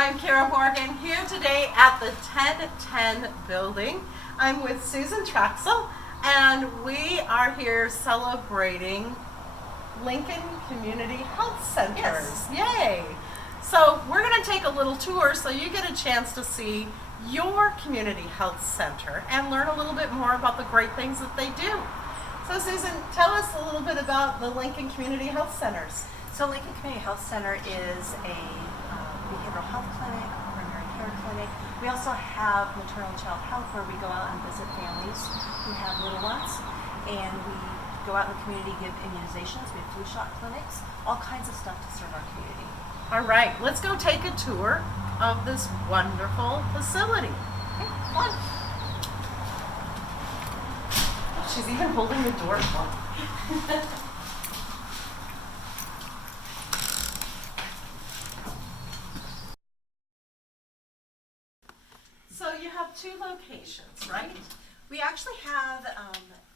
I'm Kara Morgan here today at the 1010 building. I'm with Susan Traxel and we are here celebrating Lincoln Community Health Centers. Yes. Yay! So we're going to take a little tour so you get a chance to see your community health center and learn a little bit more about the great things that they do. So Susan, tell us a little bit about the Lincoln Community Health Centers. So Lincoln Community Health Center is a behavioral health clinic, a primary care clinic. We also have maternal and child health where we go out and visit families who have little ones, and we go out in the community, give immunizations, we have flu shot clinics, all kinds of stuff to serve our community. All right, let's go take a tour of this wonderful facility. Okay, fun. She's even holding the door shut. So you have two locations, right? We actually have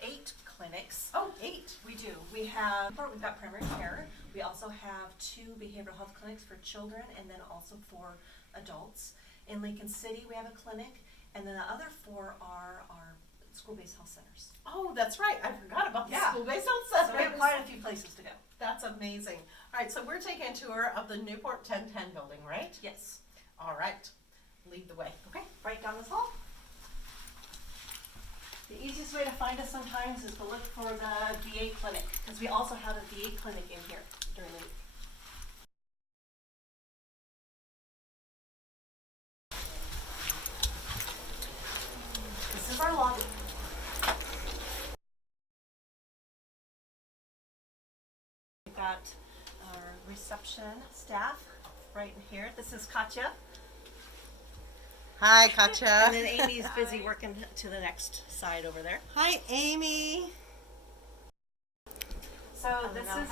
8 clinics. Oh, 8. We do. We've got primary care. We also have 2 behavioral health clinics for children and then also for adults. In Lincoln City, we have a clinic, and then the other 4 are our school-based health centers. Oh, that's right. I forgot about the Yeah. school-based health So center. we have quite a few places to go. That's amazing. All right, so we're taking a tour of the Newport 1010 building, right? Yes. All right. Lead the way. Okay, right down this hall. The easiest way to find us sometimes is to look for the VA clinic, because we also have a VA clinic in here during the week. This is our lobby. We've got our reception staff right in here. This is Katya. Hi, Katya. And then Amy's busy working to the next side over there. Hi, Amy. So this is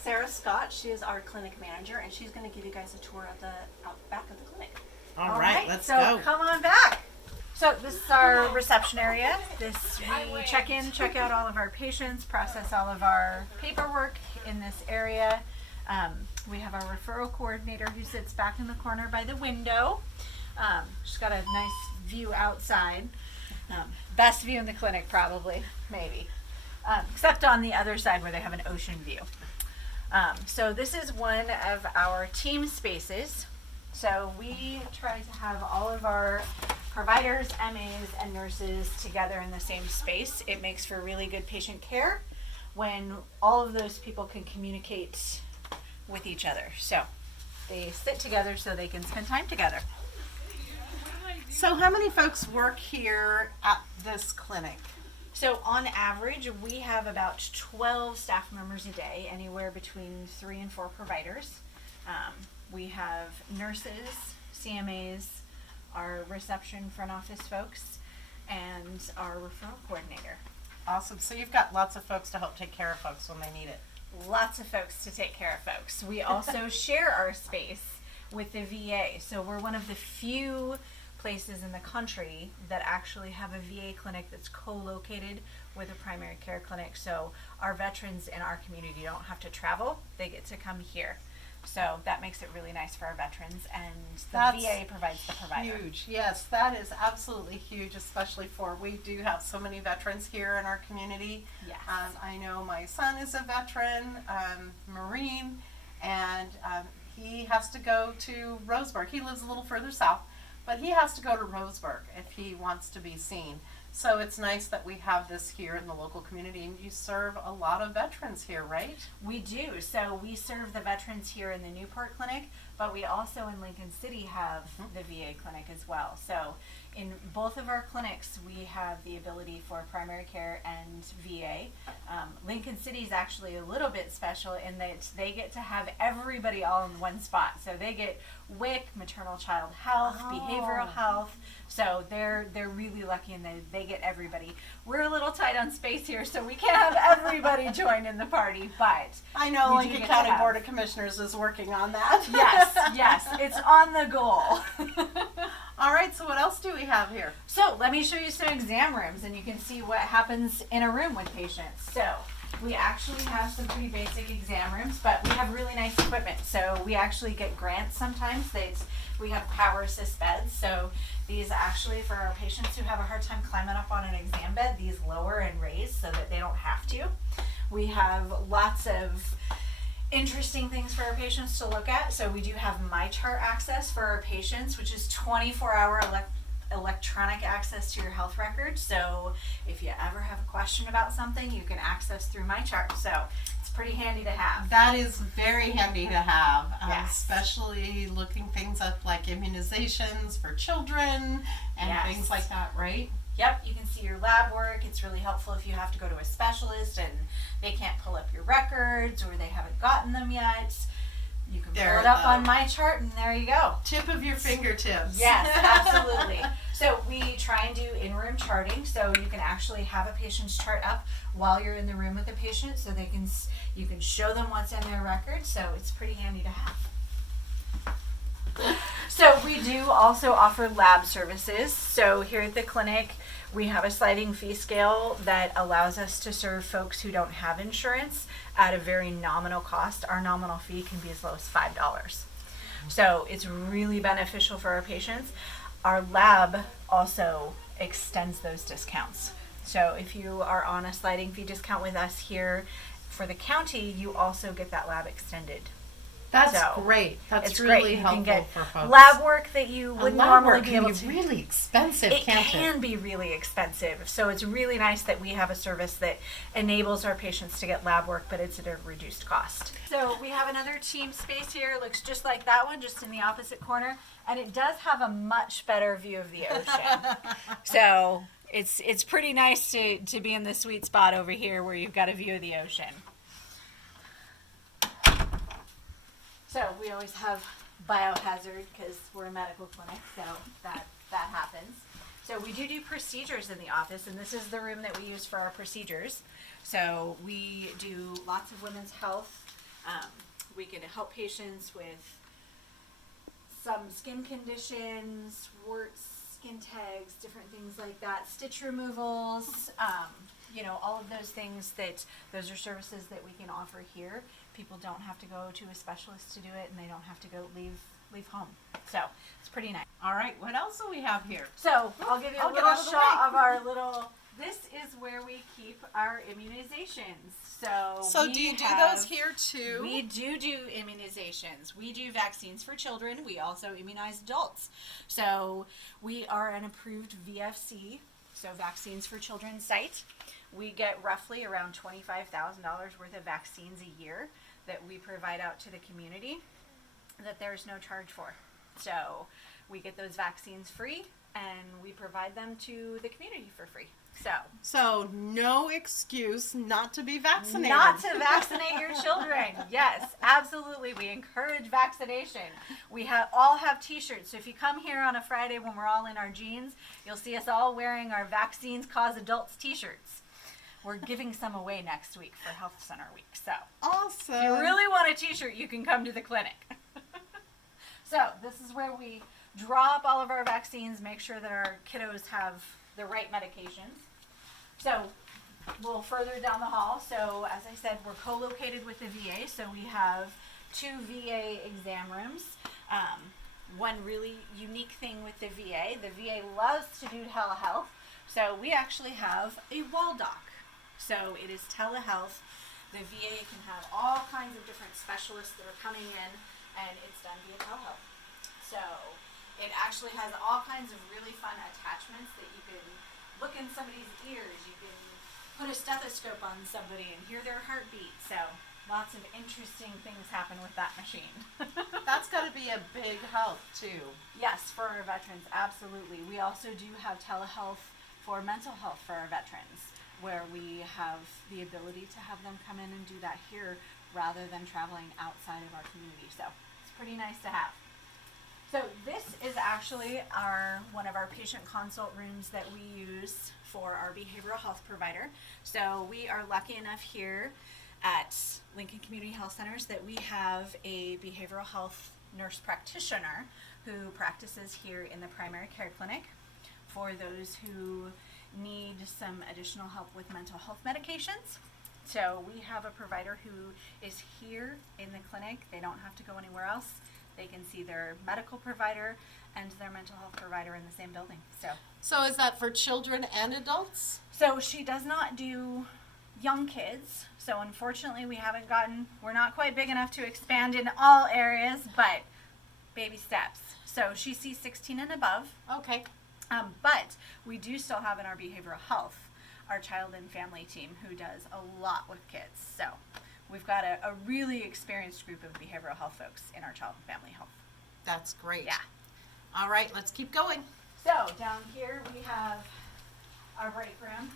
Sarah Scott. She is our clinic manager, and she's going to give you guys a tour of the out back of the clinic. All right, let's so go. come on back. So this is our reception area. We check in, check out all of our patients, process all of our paperwork in this area. We have our referral coordinator who sits back in the corner by the window. She's got a nice view outside. Best view in the clinic probably, maybe. Except on the other side where they have an ocean view. So this is one of our team spaces. So we try to have all of our providers, MAs, and nurses together in the same space. It makes for really good patient care when all of those people can communicate with each other. So they sit together so they can spend time together. So how many folks work here at this clinic? So on average, we have about 12 staff members a day, anywhere between 3 and 4 providers. We have nurses, CMAs, our reception front office folks, and our referral coordinator. Awesome. So you've got lots of folks to help take care of folks when they need it. Lots of folks to take care of folks. We also share our space with the VA. So we're one of the few places in the country that actually have a VA clinic that's co-located with a primary care clinic. So our veterans in our community don't have to travel. They get to come here. So that makes it really nice for our veterans, and the VA provides the provider. Huge. Yes, that is absolutely huge, especially for, we do have so many veterans here in our community. Yes. I know my son is a veteran, Marine, and he has to go to Roseburg. He lives a little further south, but he has to go to Roseburg if he wants to be seen. So it's nice that we have this here in the local community, and you serve a lot of veterans here, right? We do. So we serve the veterans here in the Newport Clinic, but we also in Lincoln City have the VA clinic as well. So in both of our clinics, we have the ability for primary care and VA. Lincoln City is actually a little bit special in that they get to have everybody all in one spot. So they get WIC, maternal child health, behavioral health. So they're really lucky in that they get everybody. We're a little tight on space here, so we can't have everybody join in the party, but I know we do Lincoln get County to have- Board of Commissioners is working on that. yes, it's on the goal. All right, so what else do we have here? So let me show you some exam rooms, and you can see what happens in a room with patients. So We actually have some pretty basic exam rooms, but we have really nice equipment. So we actually get grants sometimes. We have power assist beds. So these actually, for our patients who have a hard time climbing up on an exam bed, these lower and raise so that they don't have to. We have lots of interesting things for our patients to look at. So we do have MyChart access for our patients, which is 24-hour electronic access to your health record. So if you ever have a question about something, you can access through MyChart. So it's pretty handy to have. That is very handy to have, Yes. especially looking things up like immunizations for children and Yes. things like that, right? Yep, you can see your lab work. It's really helpful if you have to go to a specialist and they can't pull up your records or they haven't gotten them yet. You can There pull it up you on go. MyChart and there you go. Tip of your fingertips. Yes, absolutely. So we try and do in-room charting, so you can actually have a patient's chart up while you're in the room with the patient, so you can show them what's in their record. So it's pretty handy to have. So we do also offer lab services. So here at the clinic, we have a sliding fee scale that allows us to serve folks who don't have insurance at a very nominal cost. Our nominal fee can be as low as $5. So it's really beneficial for our patients. Our lab also extends those discounts. So if you are on a sliding fee discount with us here for the county, you also get that lab extended. That's So, great. That's it's really great. You helpful can get for folks. lab work that you A would lab normally work be can able be to. really expensive, It can't can be really expensive. So it's really nice that we have a service that enables our patients to get lab work, but it's at a reduced cost. So we have another team space here. It looks just like that one, just in the opposite corner. And it does have a much better view of the ocean. So it's pretty nice to be in the sweet spot over here where you've got a view of the ocean. So we always have biohazard because we're a medical clinic, so that happens. So we do procedures in the office, and this is the room that we use for our procedures. So we do lots of women's health. We can help patients with some skin conditions, warts, skin tags, different things like that, stitch removals, all of those things those are services that we can offer here. People don't have to go to a specialist to do it, and they don't have to go leave home. So it's pretty nice. All right, what else do we have here? So I'll give you a I'll get little out of the shot way. of our little. This is where we keep our immunizations. So do you do have- those here too? We do immunizations. We do vaccines for children. We also immunize adults. So we are an approved VFC, so Vaccines for Children site. We get roughly around $25,000 worth of vaccines a year that we provide out to the community that there's no charge for. So we get those vaccines free and we provide them to the community for free. So no excuse not to be vaccinated. Not to vaccinate your children. Yes, absolutely. We encourage vaccination. We all have t-shirts. So if you come here on a Friday when we're all in our jeans, you'll see us all wearing our Vaccines Cause Adults t-shirts. We're giving some away next week for Health Center Week. So Awesome. if you really want a t-shirt, you can come to the clinic. So this is where we draw up all of our vaccines, make sure that our kiddos have the right medications. So a little further down the hall, so as I said, we're co-located with the VA, so we have 2 VA exam rooms. One really unique thing with the VA loves to do telehealth, so we actually have a wall doc. So it is telehealth. The VA can have all kinds of different specialists that are coming in, and it's done via telehealth. So it actually has all kinds of really fun attachments that you can look in somebody's ears. You can put a stethoscope on somebody and hear their heartbeat. So lots of interesting things happen with that machine. That's got to be a big help too. Yes, for our veterans, absolutely. We also do have telehealth for mental health for our veterans, where we have the ability to have them come in and do that here rather than traveling outside of our community. So it's pretty nice to have. So this is actually one of our patient consult rooms that we use for our behavioral health provider. So we are lucky enough here at Lincoln Community Health Centers that we have a behavioral health nurse practitioner who practices here in the primary care clinic for those who need some additional help with mental health medications. So we have a provider who is here in the clinic. They don't have to go anywhere else. They can see their medical provider and their mental health provider in the same building. So is that for children and adults? So she does not do young kids. So unfortunately we're not quite big enough to expand in all areas, but baby steps. So she sees 16 and above. Okay. But we do still have in our behavioral health our child and family team who does a lot with kids. So we've got a really experienced group of behavioral health folks in our child and family health. That's great. Yeah. All right, let's keep going. So down here we have our break room.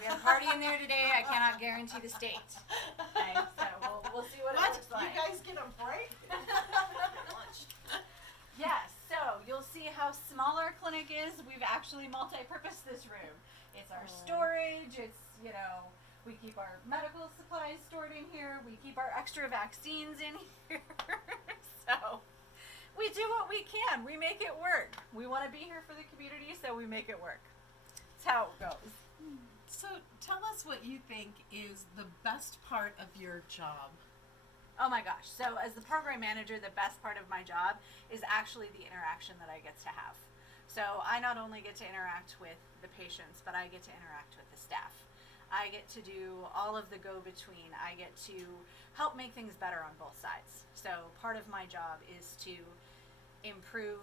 We have a party in there today. I cannot guarantee the state. Okay, so we'll see what it looks like. You guys get a break? Yes, so you'll see how small our clinic is. We've actually multi-purposed this room. It's our storage, it's, we keep our medical supplies stored in here, we keep our extra vaccines in here. So we do what we can. We make it work. We want to be here for the community, so we make it work. That's how it goes. So tell us what you think is the best part of your job. Oh my gosh. So as the program manager, the best part of my job is actually the interaction that I get to have. So I not only get to interact with the patients, but I get to interact with the staff. I get to do all of the go-between. I get to help make things better on both sides. So part of my job is to improve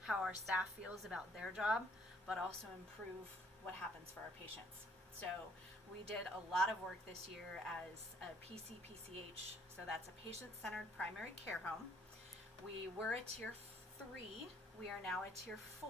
how our staff feels about their job, but also improve what happens for our patients. So we did a lot of work this year as a PCPCH, so that's a patient-centered primary care home. We were a tier 3, we are now a tier 4,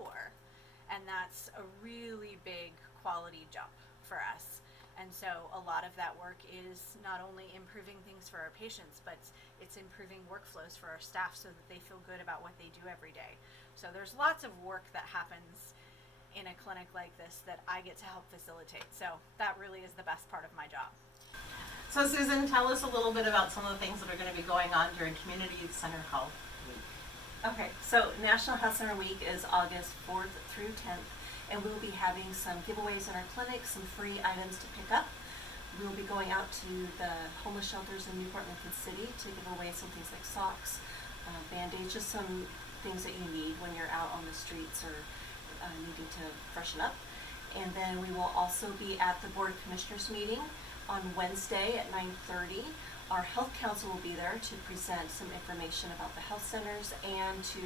and that's a really big quality jump for us. And so a lot of that work is not only improving things for our patients, but it's improving workflows for our staff so that they feel good about what they do every day. So there's lots of work that happens in a clinic like this that I get to help facilitate. So that really is the best part of my job. So Susan, tell us a little bit about some of the things that are going to be going on during Community Center Health Week. Okay, so National Health Center Week is August 4th through 10th, and we'll be having some giveaways in our clinic, some free items to pick up. We'll be going out to the homeless shelters in Newport, Lincoln City to give away some things like socks, Band-Aids, just some things that you need when you're out on the streets or needing to freshen up. And then we will also be at the Board of Commissioners meeting on Wednesday at 9:30. Our Health Council will be there to present some information about the health centers and to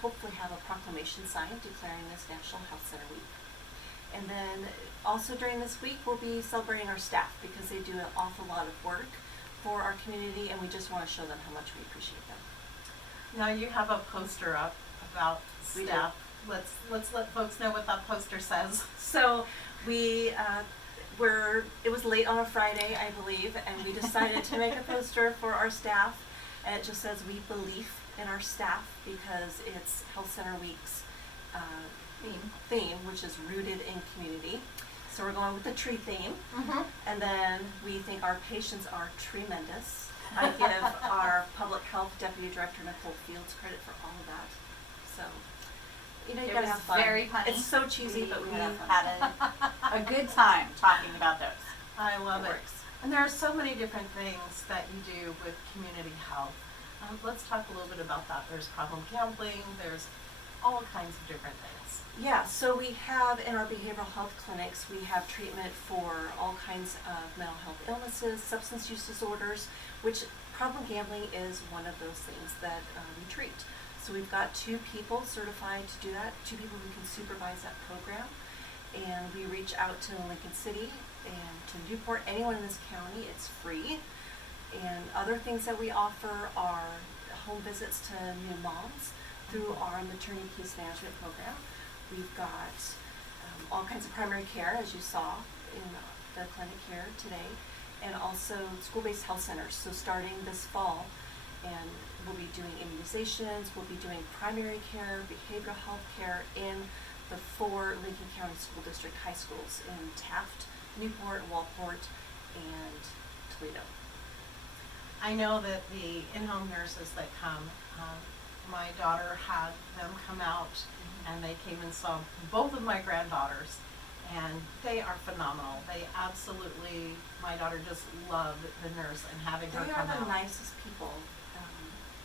hopefully have a proclamation signed declaring this National Health Center Week. And then also during this week, we'll be celebrating our staff because they do an awful lot of work for our community, and we just want to show them how much we appreciate them. Now you have a poster up about We do. staff. Let's let folks know what that poster says. So it was late on a Friday, I believe, and we decided to make a poster for our staff, and it just says "We believe in our staff" because it's Health Center Week's theme, which is rooted in community. So we're going with the tree theme, and then we think our patients are tremendous. I give our public health deputy director Nicole Fields credit for all of that. So you It gotta was have fun. very funny. It's so cheesy, but we have fun. had a good time talking about those. I love It it. works. And there are so many different things that you do with community health. Let's talk a little bit about that. There's problem gambling. There's all kinds of different things. Yeah, so we have in our behavioral health clinics, we have treatment for all kinds of mental health illnesses, substance use disorders, which problem gambling is one of those things that we treat. So we've got 2 people certified to do that, 2 people who can supervise that program. And we reach out to Lincoln City and to Newport, anyone in this county, it's free. And other things that we offer are home visits to new moms through our maternity case management program. We've got all kinds of primary care, as you saw in the clinic here today, and also school-based health centers. So starting this fall, and we'll be doing immunizations, we'll be doing primary care, behavioral health care in the 4 Lincoln County School District high schools in Taft, Newport, Walport, and Toledo. I know that the in-home nurses that come, my daughter had them come out and they came and saw both of my granddaughters. and they are phenomenal. They absolutely, my daughter just loved the nurse and having her They are come the out. nicest people,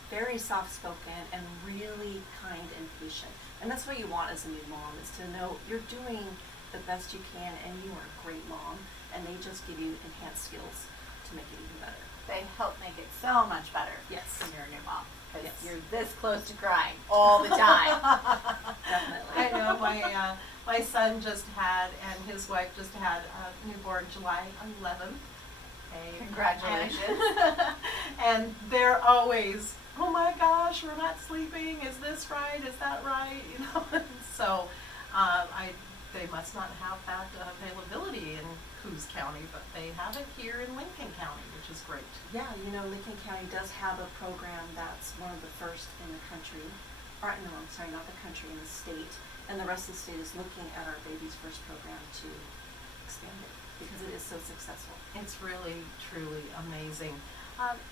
very soft-spoken and really kind and patient. And that's what you want as a new mom, is to know you're doing the best you can and you are a great mom, and they just give you enhanced skills to make it even better. They help make it so much better. Yes. When you're a new mom, because Yes. you're this close to crying all the time. Definitely. I know my son just had, and his wife just had a newborn July 11th. Okay. Congratulations. And they're always, oh my gosh, we're not sleeping. Is this right? Is that right? You know. So, they must not have that availability in Coos County, but they have it here in Lincoln County, which is great. Yeah, Lincoln County does have a program that's one of the first in the country, or no, I'm sorry, not the country, in the state. And the rest of the state is looking at our Babies First program to expand it because it is so successful. It's really, truly amazing.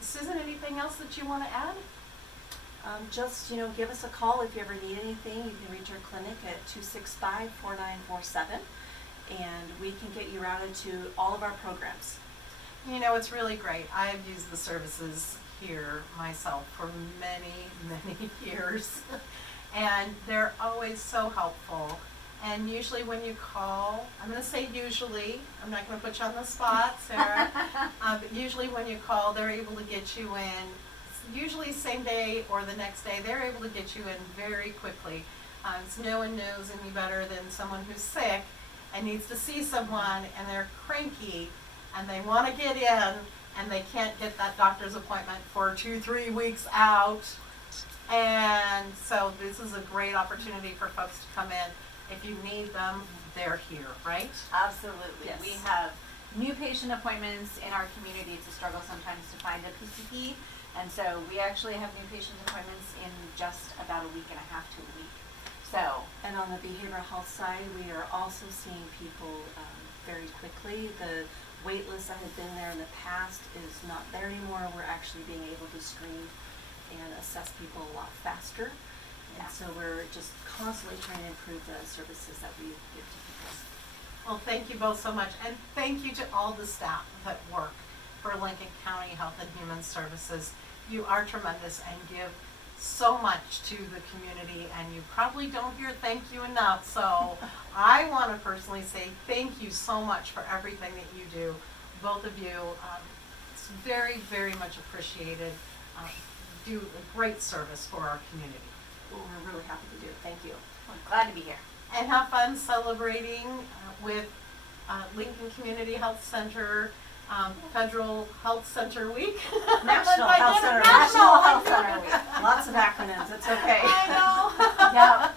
Susan, anything else that you want to add? Just, give us a call if you ever need anything. You can reach our clinic at 265-4947, and we can get you routed to all of our programs. It's really great. I've used the services here myself for many, many years, and they're always so helpful. And usually when you call, I'm going to say usually, I'm not going to put you on the spot, Sarah, but usually when you call, they're able to get you in, usually same day or the next day, they're able to get you in very quickly. So no one knows any better than someone who's sick and needs to see someone, and they're cranky and they want to get in and they can't get that doctor's appointment for 2-3 weeks out. And so this is a great opportunity for folks to come in. If you need them, they're here, right? Absolutely. Yes. We have new patient appointments in our community. It's a struggle sometimes to find a PCP. And so we actually have new patient appointments in just about a week and a half to a week. So, And on the behavioral health side, we are also seeing people very quickly. The wait list that had been there in the past is not there anymore. We're actually being able to screen and assess people a lot faster. And Yeah. so we're just constantly trying to improve the services that we give to people. Well, thank you both so much. And thank you to all the staff that work for Lincoln County Health and Human Services. You are tremendous and give so much to the community, and you probably don't hear thank you enough. So I want to personally say thank you so much for everything that you do, both of you. It's very, very much appreciated. Do a great service for our community. Well, we're really happy to do it. Thank you. I'm glad to be here. And have fun celebrating with Lincoln Community Health Center Federal Health Center Week. National I Health get it, Center. National Health Center Week. Lots of acronyms. It's okay. I know.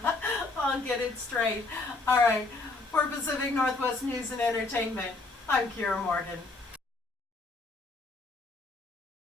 Yep. I'll get it straight. All right. For Pacific Northwest News and Entertainment, I'm Kira Morgan.